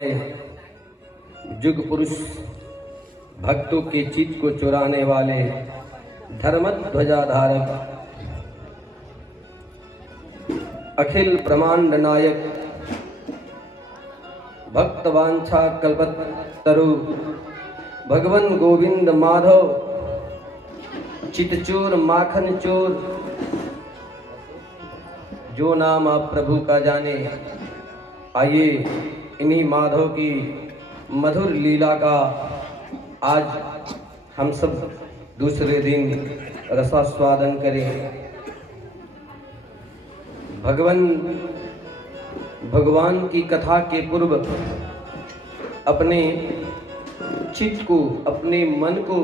जुग पुरुष भक्तों के चित्त को चुराने वाले धर्म ध्वजाधारक अखिल ब्रह्मांड नायक भक्त वांछा कल्पतरु भगवान गोविंद माधव चितचोर माखन चोर, जो नाम आप प्रभु का जाने। आइए इन्हीं माधव की मधुर लीला का आज हम सब दूसरे दिन रसास्वादन करें। भगवान की कथा के पूर्व अपने चित्त को, अपने मन को,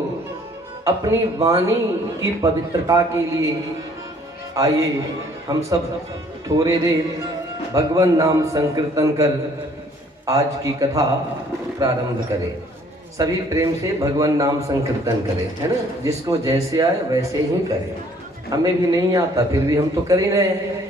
अपनी वाणी की पवित्रता के लिए आइए हम सब थोड़े देर भगवान नाम संकीर्तन कर आज की कथा प्रारंभ करें। सभी प्रेम से भगवान नाम संकीर्तन करें, है ना। जिसको जैसे आए वैसे ही करें। हमें भी नहीं आता फिर भी हम तो कर ही रहे हैं।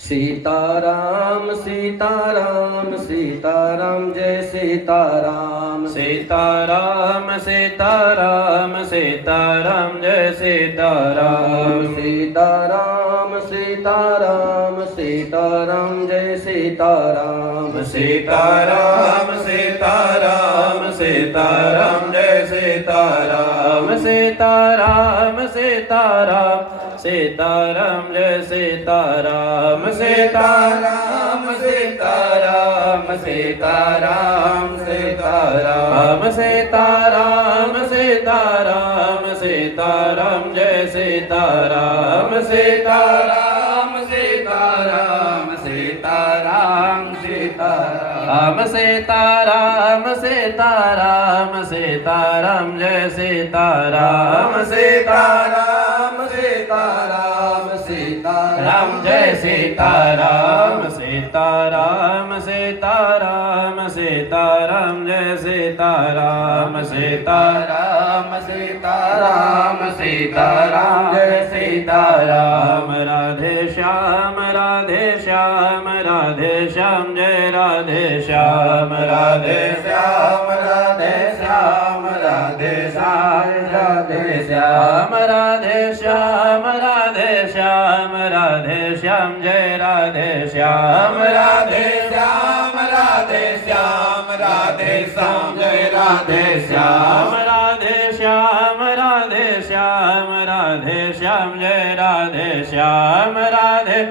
सीताराम सीताराम सीताराम जय सीताराम, सीताराम सीताराम सीताराम जय सीताराम, सीताराम सीताराम सीताराम जय सीताराम, सीताराम सीताराम सीताराम जय सीताराम, सीताराम सीताराम सीताराम जय सीताराम, सीताराम सीताराम सीताराम सीताराम, सीताराम सीताराम सीताराम जय सीताराम, सीताराम सीताराम सीताराम सीताराम, सीताराम सीताराम सीताराम जय सीताराम, सीताराम सीताराम सीताराम जय सीताराम, सीताराम सीताराम सीताराम जय सीताराम, सीताराम सीताराम सीताराम जय सीताराम, राधे श्याम राधे श्याम राधे श्याम जय राधे श्याम, राधे श्याम राधे श्याम राधे श्याम राधे श्याम, राधे श्याम राधे श्याम राधे श्याम जय राधे श्याम, राधे श्याम राधे श्याम राधे श्याम जय राधे श्याम, राधे श्याम राधे श्याम राधे श्याम जय राधे श्याम, राधे।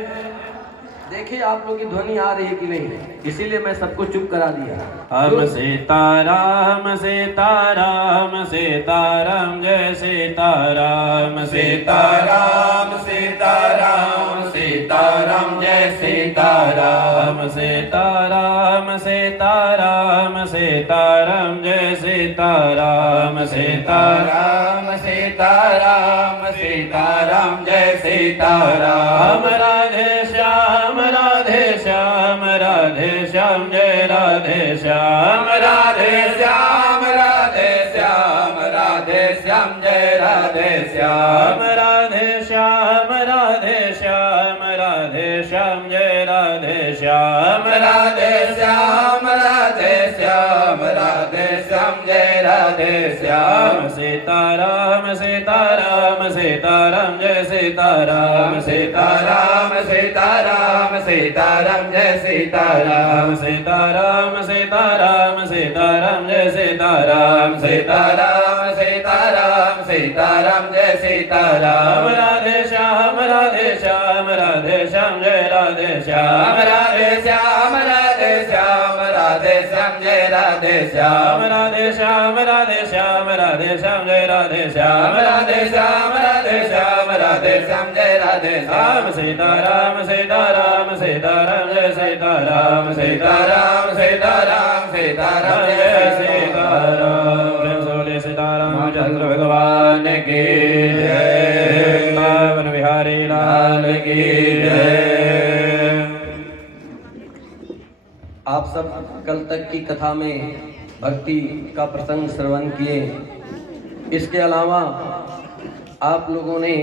देखिए आप लोग की ध्वनि आ रही है कि नहीं, इसीलिए मैं सबको चुप करा दिया। हम सीताराम सीताराम सीताराम जय सीताराम, सीताराम सीताराम सीताराम जय सीताराम, सीताराम सीताराम सीताराम जय सीताराम, सीताराम सीताराम सीताराम जय सीताराम, राधे श्याम राधे श्याम राधे श्याम जय राधे श्याम, राधे श्याम राधे श्याम राधे श्याम जय राधे श्याम, राधे श्याम राधे श्याम राधे श्याम जय राधे श्याम, राधे श्याम राधे श्याम राधे श्याम जय राधे श्याम, सीताराम सीताराम सीताराम जय सीताराम, सीताराम सीताराम सीताराम जय सीताराम, सीताराम सीताराम सीताराम जय सीताराम, सीताराम सीताराम सीताराम जय सीताराम, राधे श्याम राधे श्याम राधे श्याम जय राधे श्याम, राधे श्याम राधे श्याम राधे श्याम जय राधे श्याम, राधे श्याम राधे श्याम राधे श्याम जय राधे श्याम, राधे श्याम राधे श्याम राधे श्याम जय राधे श्याम, सीताराम सीताराम सीताराम जय सीताराम, सीताराम सीताराम सीताराम जय सीताराम, बोले सीताराम चंद्र भगवान की जय, वन बिहारी लाल की जय। आप सब कल तक की कथा में भक्ति का प्रसंग श्रवण किए। इसके अलावा आप लोगों ने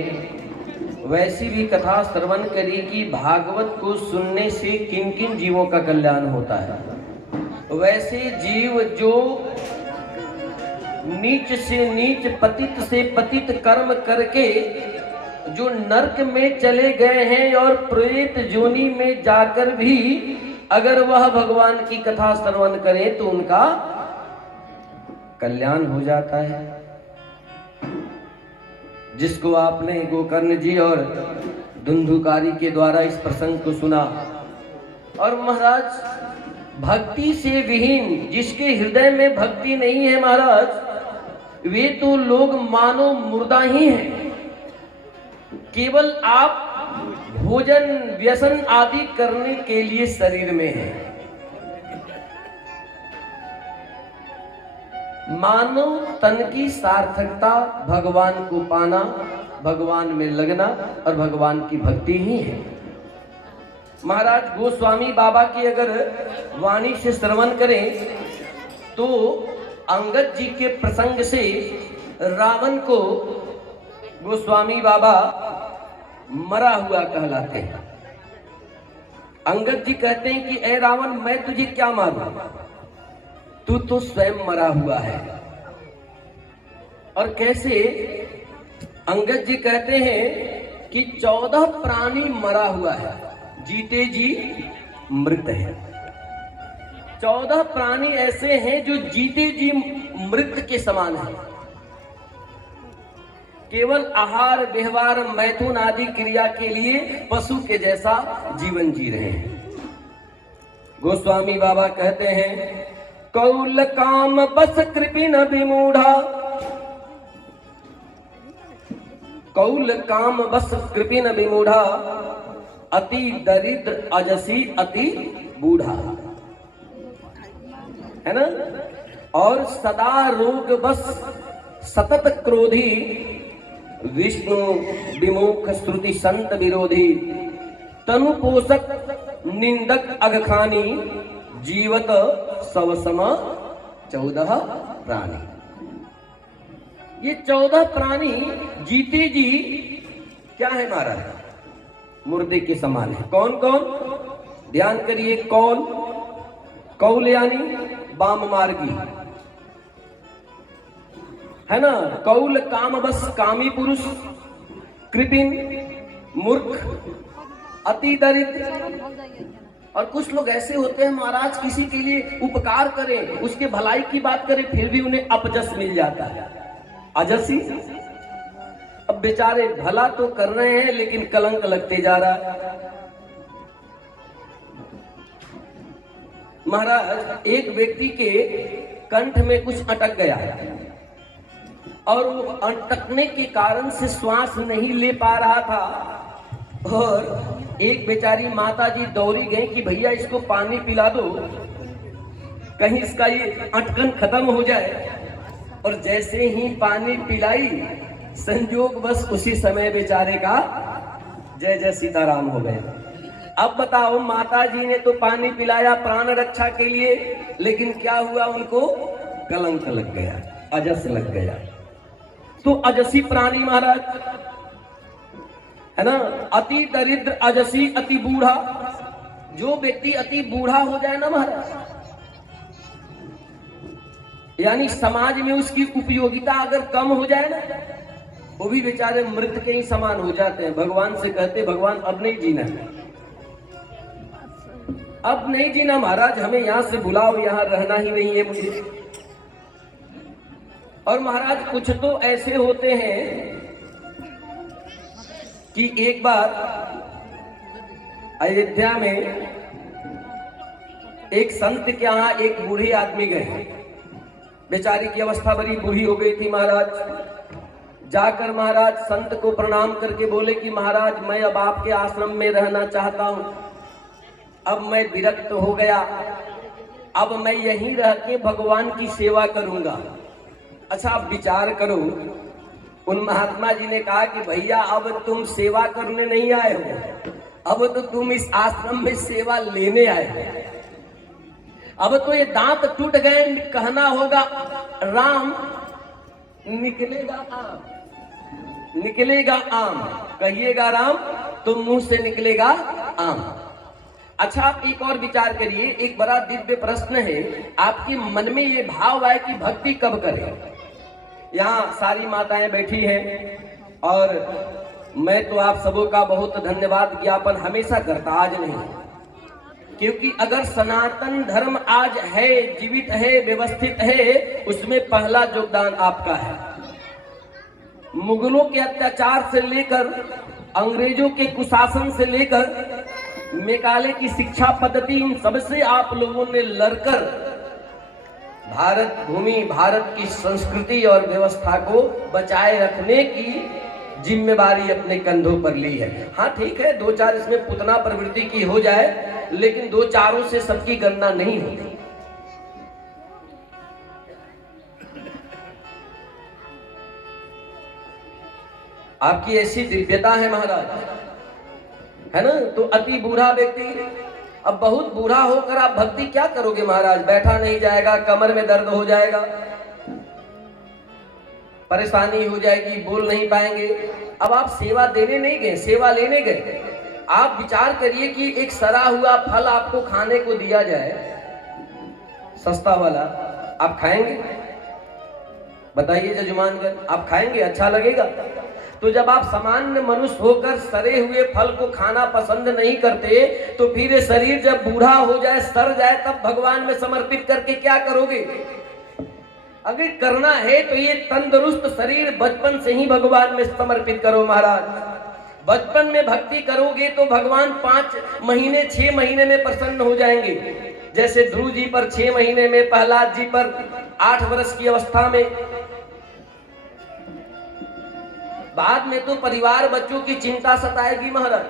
वैसी भी कथा श्रवण करी कि भागवत को सुनने से किन किन जीवों का कल्याण होता है। वैसे जीव जो नीच से नीच, पतित से पतित कर्म करके जो नरक में चले गए हैं और प्रेत जोनि में जाकर भी अगर वह भगवान की कथा श्रवण करें तो उनका कल्याण हो जाता है। जिसको आपने गोकर्ण जी और धुंधुकारी के द्वारा इस प्रसंग को सुना, और महाराज भक्ति से विहीन, जिसके हृदय में भक्ति नहीं है महाराज, वे तो लोग मानो मुर्दा ही हैं। केवल आप भोजन व्यसन आदि करने के लिए शरीर में हैं। मानव तन की सार्थकता भगवान को पाना, भगवान में लगना और भगवान की भक्ति ही है। महाराज गोस्वामी बाबा की अगर वाणी से श्रवण करें तो अंगद जी के प्रसंग से रावण को गोस्वामी बाबा मरा हुआ कहलाते हैं। अंगद जी कहते हैं कि ए रावण, मैं तुझे क्या मारूं, तू तो स्वयं मरा हुआ है। और कैसे? अंगद जी कहते हैं कि 14 प्राणी मरा हुआ है, जीते जी मृत है। 14 प्राणी ऐसे हैं जो जीते जी मृत के समान है। केवल आहार व्यवहार मैथुन आदि क्रिया के लिए पशु के जैसा जीवन जी रहे हैं। गोस्वामी बाबा कहते हैं, कौल काम बस कृपिन विमूढ़ा, कौल काम बस कृपिन विमूढ़ा, अति दरिद्र अजसी अति बूढ़ा, है ना। और सदा रोग बस सतत क्रोधी, विष्णु विमुख श्रुति संत विरोधी, तनु पोषक निंदक अघखानी, जीवत सवसम 14 प्राणी। ये 14 प्राणी जीते जी क्या है महाराज? मुर्दे के समान है। कौन कौन? ध्यान करिए। कौन? कौल यानी वाम मार्गी, है ना। कौल काम बस कामी पुरुष, कृपिन मूर्ख, अति दरिद्र। और कुछ लोग ऐसे होते हैं महाराज, किसी के लिए उपकार करें, उसके भलाई की बात करें, फिर भी उन्हें अपजस मिल जाता है, अजसी। अब बेचारे भला तो कर रहे हैं लेकिन कलंक लगते जा रहा है। महाराज एक व्यक्ति के कंठ में कुछ अटक गया और वो अटकने के कारण से श्वास नहीं ले पा रहा था, और एक बेचारी माता जी दौड़ी गई कि भैया इसको पानी पिला दो, कहीं इसका ये अटकन खत्म हो जाए। और जैसे ही पानी पिलाई, संयोग बस उसी समय बेचारे का जय जय सीताराम हो गए। अब बताओ, माता जी ने तो पानी पिलाया प्राण रक्षा के लिए, लेकिन क्या हुआ? उनको कलंक लग गया, अजस लग गया। तो अजसी प्राणी महाराज, है ना। अति दरिद्र अजसी अति बूढ़ा। जो व्यक्ति अति बूढ़ा हो जाए ना महाराज, यानी समाज में उसकी उपयोगिता अगर कम हो जाए ना, वो भी बेचारे मृत के ही समान हो जाते हैं। भगवान से कहते, भगवान अब नहीं जीना, अब नहीं जीना महाराज, हमें यहां से बुलाओ, यहां रहना ही नहीं है मुझे। और महाराज कुछ तो ऐसे होते हैं कि एक बार अयोध्या में एक संत के यहाँ एक बूढ़े आदमी गए। बेचारी की अवस्था बड़ी बूढ़ी हो गई थी महाराज। जाकर महाराज संत को प्रणाम करके बोले कि महाराज, मैं अब आपके आश्रम में रहना चाहता हूं, अब मैं विरक्त हो गया, अब मैं यहीं रह के भगवान की सेवा करूंगा। अच्छा आप विचार करो, उन महात्मा जी ने कहा कि भैया अब तुम सेवा करने नहीं आए हो, अब तो तुम इस आश्रम में सेवा लेने आए हो। अब तो ये दांत टूट गए, कहना होगा राम निकलेगा आप। निकलेगा आम। कहिएगा राम तो मुंह से निकलेगा आम। अच्छा, आप एक और विचार करिए, एक बड़ा दिव्य प्रश्न है, आपके मन में ये भाव आए कि भक्ति कब करें। यहाँ सारी माताएं बैठी हैं और मैं तो आप सबों का बहुत धन्यवाद ज्ञापन हमेशा करता, आज नहीं, क्योंकि अगर सनातन धर्म आज है, जीवित है, व्यवस्थित है, उसमें पहला योगदान आपका है। मुगलों के अत्याचार से लेकर, अंग्रेजों के कुशासन से लेकर, मेकाले की शिक्षा पद्धति, इन सबसे आप लोगों ने लड़कर भारत भूमि, भारत की संस्कृति और व्यवस्था को बचाए रखने की जिम्मेवारी अपने कंधों पर ली है। हाँ ठीक है, दो चार इसमें पुतना प्रवृत्ति की हो जाए, लेकिन दो चारों से सबकी गणना नहीं होती। आपकी ऐसी दिव्यता है महाराज, है ना। तो अति बूढ़ा व्यक्ति, अब बहुत बूढ़ा होकर आप भक्ति क्या करोगे महाराज, बैठा नहीं जाएगा, कमर में दर्द हो जाएगा, परेशानी हो जाएगी, बोल नहीं पाएंगे। अब आप सेवा देने नहीं गए, सेवा लेने गए। आप विचार करिए कि एक सड़ा हुआ फल आपको खाने को दिया जाए, सस्ता वाला, आप खाएंगे? बताइए जजमानगण, आप खाएंगे? अच्छा लगेगा? तो जब आप सामान्य मनुष्य होकर सड़े हुए फल को खाना पसंद नहीं करते, तो फिर ये शरीर जब बूढ़ा हो जाए, सड़ जाए, तब भगवान में समर्पित करके क्या करोगे? अगर करना है तो ये तंदुरुस्त शरीर बचपन से ही भगवान में समर्पित करो महाराज। बचपन में भक्ति करोगे तो भगवान 5 महीने 6 महीने में प्रसन्न हो जाएंगे। जैसे ध्रुव जी पर 6 महीने में, प्रहलाद जी पर 8 वर्ष की अवस्था में। बाद में तो परिवार बच्चों की चिंता सताएगी महाराज।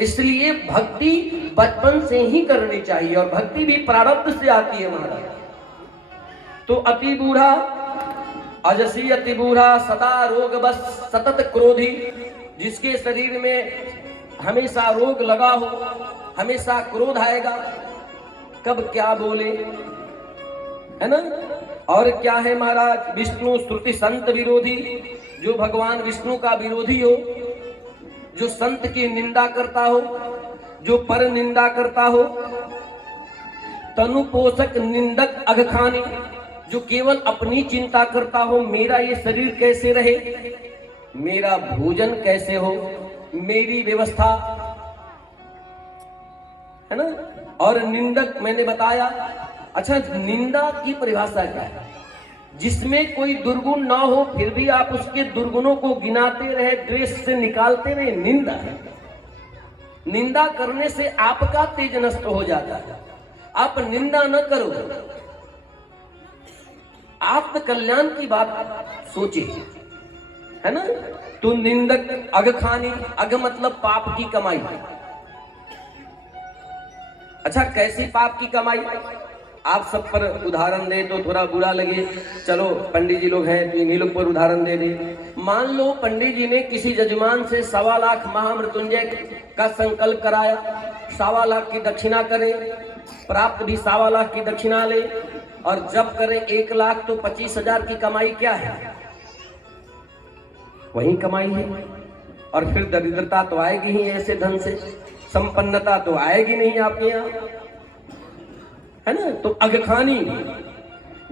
इसलिए भक्ति बचपन से ही करनी चाहिए, और भक्ति भी प्रारब्ध से आती है महाराज। तो अति बूढ़ा, अजसी अति बूढ़ा, सदा रोग बस सतत क्रोधी, जिसके शरीर में हमेशा रोग लगा हो, हमेशा क्रोध आएगा, कब क्या बोले, है ना। और क्या है महाराज, विष्णु श्रुति संत विरोधी, जो भगवान विष्णु का विरोधी हो, जो संत की निंदा करता हो, जो पर निंदा करता हो, तनु पोषक निंदक अघखानी, जो केवल अपनी चिंता करता हो, मेरा ये शरीर कैसे रहे, मेरा भोजन कैसे हो, मेरी व्यवस्था, है ना। और निंदक मैंने बताया। अच्छा, निंदा की परिभाषा क्या है? जिसमें कोई दुर्गुण ना हो, फिर भी आप उसके दुर्गुणों को गिनाते रहे, द्वेष से निकालते रहे, निंदा है। निंदा करने से आपका तेज नष्ट हो जाता है। आप निंदा न करो, आत्म कल्याण की बात सोचिए, है ना। तो निंदक अघखानी, अघ मतलब पाप की कमाई। अच्छा, कैसी पाप की कमाई? आप सब पर उदाहरण दे तो थोड़ा बुरा लगे, चलो पंडित जी लोग हैं तो इन्हीं लोग पर उदाहरण दे दे। मान लो पंडित जी ने किसी जजमान से 1.25 लाख महामृत्युंजय का संकल्प कराया, 1.25 लाख की दक्षिणा करे, प्राप्त भी 1.25 लाख की दक्षिणा ले, और जब करे 1 लाख, तो 25,000 की कमाई क्या है? वही कमाई है। और फिर दरिद्रता तो आएगी ही ऐसे धन से, संपन्नता तो आएगी नहीं आपके यहाँ, है ना। तो अघखानी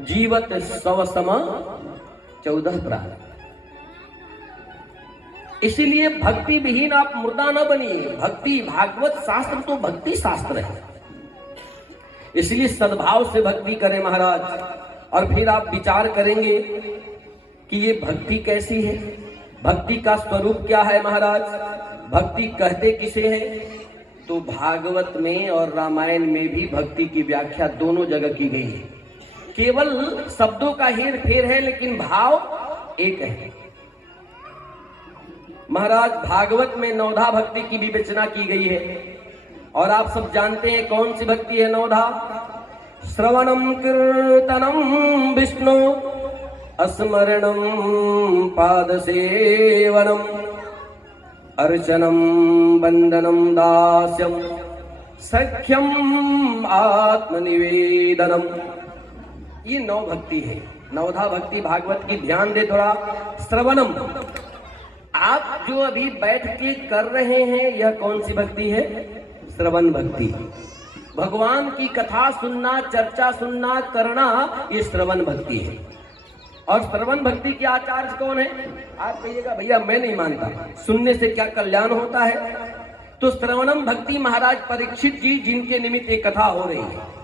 जीवत 100 समा 14 प्राण। इसीलिए भक्ति विहीन आप मुर्दा न बनिए। भक्ति, भागवत शास्त्र तो भक्ति शास्त्र है, इसलिए सद्भाव से भक्ति करें महाराज। और फिर आप विचार करेंगे कि ये भक्ति कैसी है, भक्ति का स्वरूप क्या है महाराज, भक्ति कहते किसे हैं? तो भागवत में और रामायण में भी भक्ति की व्याख्या दोनों जगह की गई है। केवल शब्दों का हेर फेर है, लेकिन भाव एक है महाराज। भागवत में नवधा भक्ति की विवेचना की गई है, और आप सब जानते हैं कौन सी भक्ति है नवधा? श्रवणम कीर्तनम विष्णु, स्मरणम पाद सेवनम, अर्चनम वंदनम दास्यम, सख्यम आत्मनिवेदनम। ये 9 भक्ति है। नवधा भक्ति भागवत की ध्यान दे थोड़ा। श्रवणम, आप जो अभी बैठ के कर रहे हैं यह कौन सी भक्ति है? श्रवण भक्ति। भगवान की कथा सुनना, चर्चा सुनना, करना, ये श्रवण भक्ति है। और श्रवण भक्ति के आचार्य कौन है? आप कहिएगा भैया मैं नहीं मानता, सुनने से क्या कल्याण होता है? तो श्रवणम भक्ति महाराज परीक्षित जी, जिनके निमित्त एक कथा हो रही है।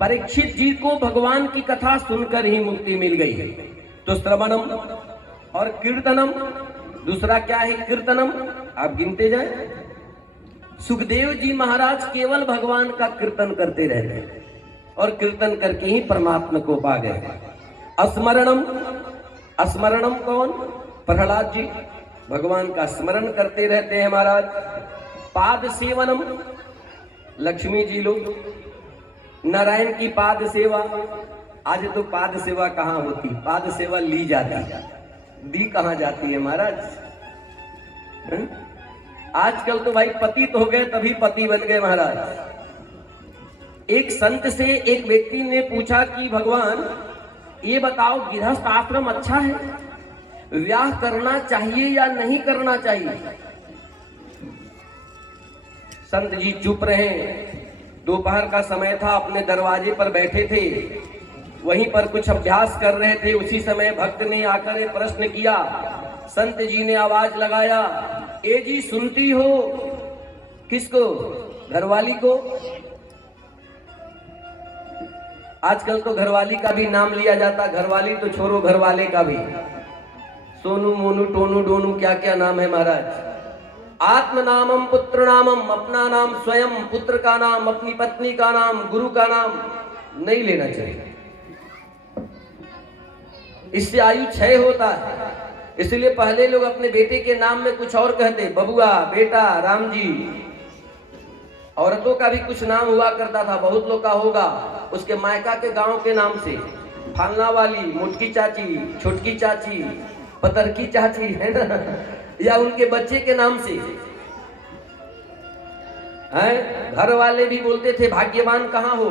परीक्षित जी को भगवान की कथा सुनकर ही मुक्ति मिल गई है। तो श्रवणम और कीर्तनम, दूसरा क्या है? कीर्तनम। आप गिनते जाए। सुखदेव जी महाराज केवल भगवान का कीर्तन करते रहते और कीर्तन करके ही परमात्मा को पा गए। स्मरणम, स्मरणम कौन? प्रहलाद जी भगवान का स्मरण करते रहते हैं महाराज। पाद सेवनम, लक्ष्मी जी लोग नारायण की पाद सेवा। आज तो पाद सेवा कहाँ होती, पाद सेवा ली जाती, दी कहाँ जाती है महाराज? आजकल तो भाई पतित हो गए तभी पति बन गए महाराज। एक संत से एक व्यक्ति ने पूछा कि भगवान ये बताओ गृहस्थ आश्रम अच्छा है, विवाह करना चाहिए या नहीं करना चाहिए? संत जी चुप रहे। दोपहर का समय था, अपने दरवाजे पर बैठे थे, वहीं पर कुछ अभ्यास कर रहे थे। उसी समय भक्त ने आकर एक प्रश्न किया। संत जी ने आवाज लगाया, ए जी सुनती हो? किसको? घरवाली को। आजकल तो घरवाली का भी नाम लिया जाता, घरवाली तो छोड़ो, घरवाले का भी। सोनू, मोनू, टोनू, डोनू, क्या क्या नाम है महाराज। आत्म नामम पुत्र नामम, अपना नाम स्वयं, पुत्र का नाम, अपनी पत्नी का नाम, गुरु का नाम नहीं लेना चाहिए। इससे आयु क्षय होता है। इसलिए पहले लोग अपने बेटे के नाम में कुछ और कहते, बबुआ, बेटा, राम जी। औरतों का भी कुछ नाम हुआ करता था, बहुत लोग का होगा, उसके मायका के गांव के नाम से। फालना वाली, मोटकी चाची, छोटकी चाची, पतरकी चाची, है ना, या उनके बच्चे के नाम से है। घर वाले भी बोलते थे भाग्यवान कहाँ हो।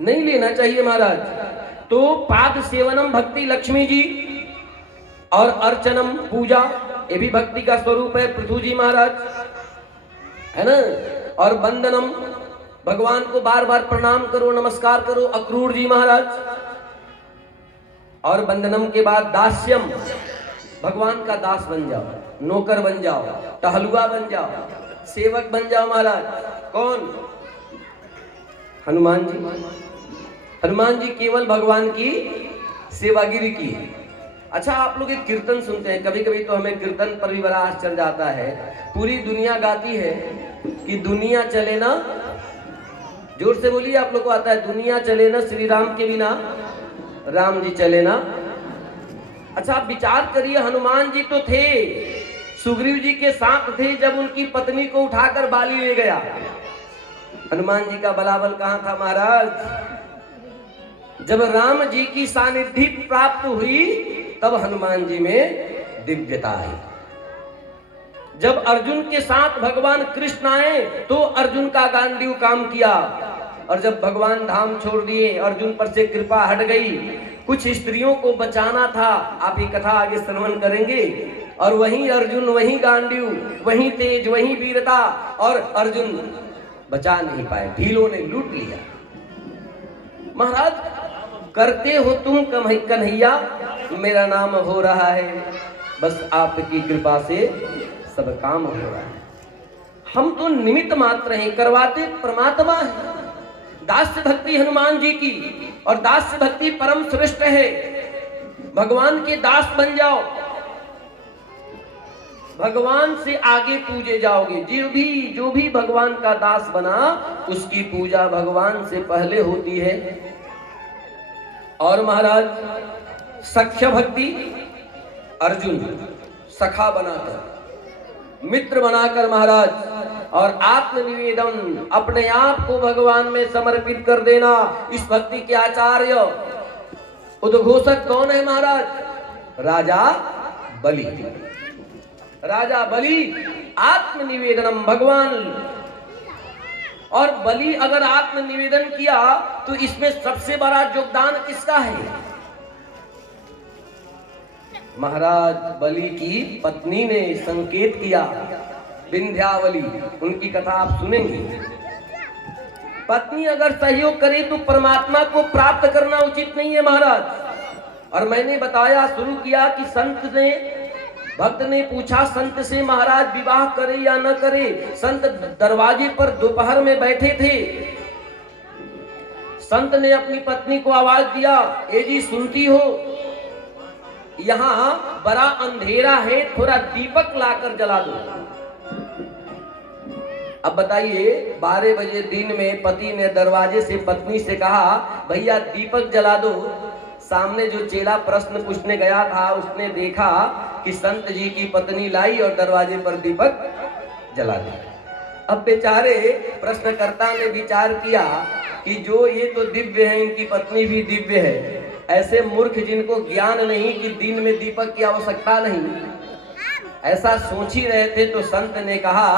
नहीं लेना चाहिए महाराज। तो पाद सेवनम भक्ति लक्ष्मी जी, और अर्चनम पूजा, ये भी भक्ति का स्वरूप है, पृथु जी महाराज, है ना। और वंदनम, भगवान को बार बार प्रणाम करो, नमस्कार करो, अक्रूर जी महाराज। और वंदनम के बाद दास्यम, भगवान का दास बन जाओ, नौकर बन जाओ, टहलुआ बन जाओ, सेवक बन जाओ महाराज। कौन? हनुमान जी। हनुमान जी केवल भगवान की सेवागिरी की। अच्छा, आप लोग एक कीर्तन सुनते हैं, कभी कभी तो हमें कीर्तन पर भी बड़ा आश्चर्य आता है। पूरी दुनिया गाती है कि दुनिया चले ना, जोर से बोलिए, आप लोग को आता है, दुनिया चले ना श्री राम के बिना, राम जी चले ना। अच्छा, आप विचार करिए, हनुमान जी तो थे, सुग्रीव जी के साथ थे जब उनकी पत्नी को उठाकर बाली ले गया। हनुमान जी का बलाबल कहाँ था महाराज? जब राम जी की सानिध्य प्राप्त हुई तब हनुमान जी में दिव्यता आई। जब अर्जुन के साथ भगवान कृष्ण आए तो अर्जुन का गांडीव काम किया, और जब भगवान धाम छोड़ दिए, अर्जुन पर से कृपा हट गई। कुछ स्त्रियों को बचाना था, आप ये कथा आगे श्रवण करेंगे। और वहीं अर्जुन, वहीं गांडीव, वहीं तेज, वहीं वीरता, और अर्जुन बचा नहीं पाए, ढीलों ने लूट लिया। महाराज, करते हो तुम कन्हैया, मेरा नाम हो रहा है, बस आपकी कृपा से सब काम हो रहा है। हम तो निमित्त मात्र हैं, करवाते परमात्मा है। दास्य भक्ति हनुमान जी की, और दास्य भक्ति परम श्रेष्ठ है। भगवान के दास बन जाओ, भगवान से आगे पूजे जाओगे। जो भी भगवान का दास बना, उसकी पूजा भगवान से पहले होती है। और महाराज, सख्य भक्ति, अर्जुन सखा बनाकर, मित्र बनाकर महाराज, और आत्मनिवेदन, अपने आप को भगवान में समर्पित कर देना। इस भक्ति के आचार्य उद्घोषक कौन है महाराज? राजा बलि। राजा बलि आत्मनिवेदनम, भगवान और बलि अगर आत्मनिवेदन किया तो इसमें सबसे बड़ा योगदान किसका है? महाराज बलि की पत्नी ने संकेत किया, विंध्यावली, उनकी कथा आप सुनेंगे। पत्नी अगर सहयोग करे तो परमात्मा को प्राप्त करना उचित नहीं है महाराज। और मैंने बताया, शुरू किया कि भक्त ने पूछा संत से, महाराज विवाह करे या न करे। संत दरवाजे पर दोपहर में बैठे थे। संत ने अपनी पत्नी को आवाज दिया, ए जी सुनती हो, यहाँ बड़ा अंधेरा है, थोड़ा दीपक लाकर जला दो। अब बताइए, 12 बजे दिन में पति ने दरवाजे से पत्नी से कहा, भैया दीपक जला दो। सामने जो चेला प्रश्न पूछने गया था उसने देखा कि संत जी की पत्नी लाई और दरवाजे पर दीपक जला दिया। अब बेचारे प्रश्नकर्ता ने विचार किया कि जो ये तो दिव्य है, इनकी पत्नी भी दिव्य है, ऐसे मूर्ख जिनको ज्ञान नहीं कि दिन में दीपक की आवश्यकता नहीं, ऐसा सोच ही रहे थे तो संत ने कहा,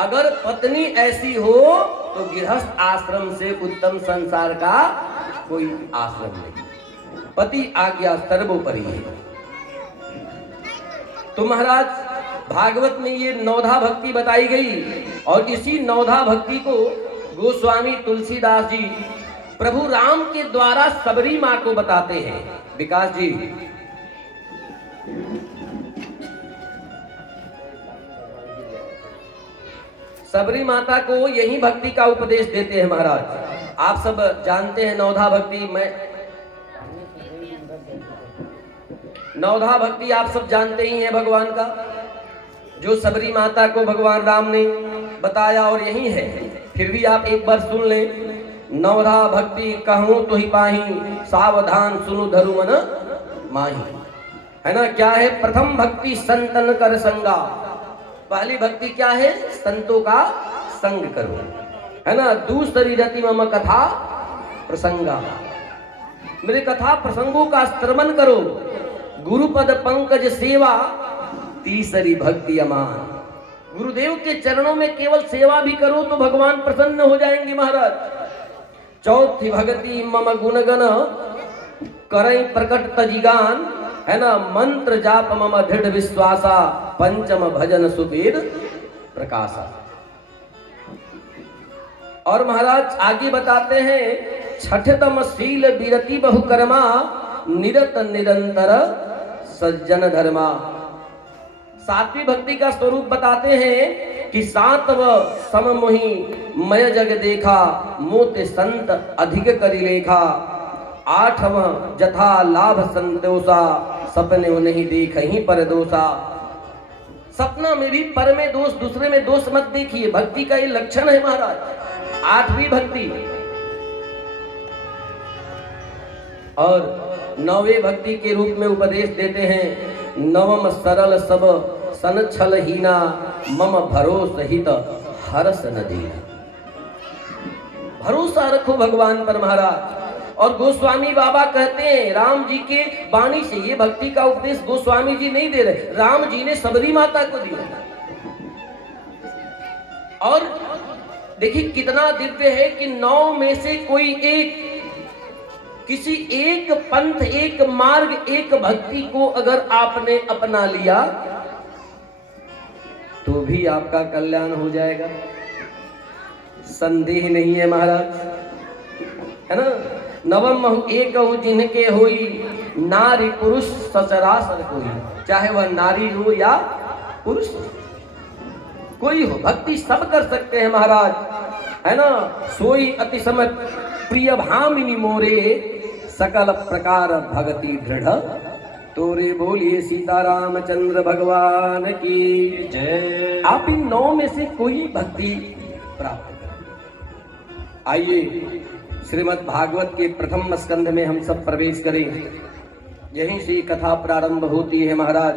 अगर पत्नी ऐसी हो तो गृहस्थ आश्रम से उत्तम संसार का कोई आश्रम नहीं, पति आज्ञा सर्वोपरि है। तो महाराज भागवत में ये नवधा भक्ति बताई गई और इसी नवधा भक्ति को गोस्वामी तुलसीदास जी प्रभु राम के द्वारा सबरी माँ को बताते हैं। विकास जी, सबरी माता को यही भक्ति का उपदेश देते हैं महाराज। आप सब जानते हैं नवधा भक्ति, नवधा भक्ति आप सब जानते ही हैं भगवान का, जो सबरी माता को भगवान राम ने बताया और यही है। फिर भी आप एक बार सुन लें, नवधा भक्ति कहूँ तो ही पाही, सावधान सुनु धरु मन माही। है ना, क्या है? प्रथम भक्ति संतन कर संगा। पहली भक्ति क्या है? संतों का संग करो। है ना, दूसरी रति मम कथा प्रसंगा, मेरे कथा प्रसंगों का श्रवण करो। गुरुपद पंकज सेवा, तीसरी भक्ति अमान। गुरुदेव के चरणों में केवल सेवा भी करो तो भगवान प्रसन्न हो जाएंगे महाराज। चौथी भक्ति मम गुणगण करई प्रकट तजिगान। है ना, मंत्र जाप मम दृढ़ विश्वासा, पंचम भजन सुवेद प्रकाशा। और महाराज आगे बताते हैं, छठतम शील विरति बहुकर्मा, निरत निरंतर सज्जन धर्मा। सातवीं भक्ति का स्वरूप बताते हैं कि सातव सममोहि मय जग देखा, मोते संत अधिक करि लेखा। आठव जथा लाभ संतोषा, सपने नहीं देख ही पर दोषा। सपना में भी पर में दोष, दूसरे में दोष मत देखिए, भक्ति का ये लक्षण है महाराज। आठवीं भक्ति और नौवे भक्ति के रूप में उपदेश देते हैं, नवम सरल सब सन छल हीना, मम भरोस हित हरस न दीना। भरोसा रखो भगवान पर महाराज। और गोस्वामी बाबा कहते हैं, राम जी के वाणी से ये भक्ति का उपदेश गोस्वामी जी नहीं दे रहे, राम जी ने सबरी माता को दिया। और देखिए कितना दिव्य है कि 9 में से कोई एक, किसी एक पंथ, एक मार्ग, एक भक्ति को अगर आपने अपना लिया तो भी आपका कल्याण हो जाएगा, संदेह नहीं है महाराज। है ना, नवम एक जिनके होई, नारी पुरुष सचराचर कोई। चाहे वह नारी हो या पुरुष हो, कोई हो, भक्ति सब कर सकते हैं महाराज। है ना, सोई अति समय प्रिय भामिनी मोरे, सकल प्रकार भक्ति दृढ़ तोरे। बोलिए सीतारामचंद्र भगवान की जय। आप इन 9 में से कोई भक्ति प्राप्त करें। आइए श्रीमद् भागवत के प्रथम स्कंध में हम सब प्रवेश करें। यहीं से कथा प्रारंभ होती है महाराज।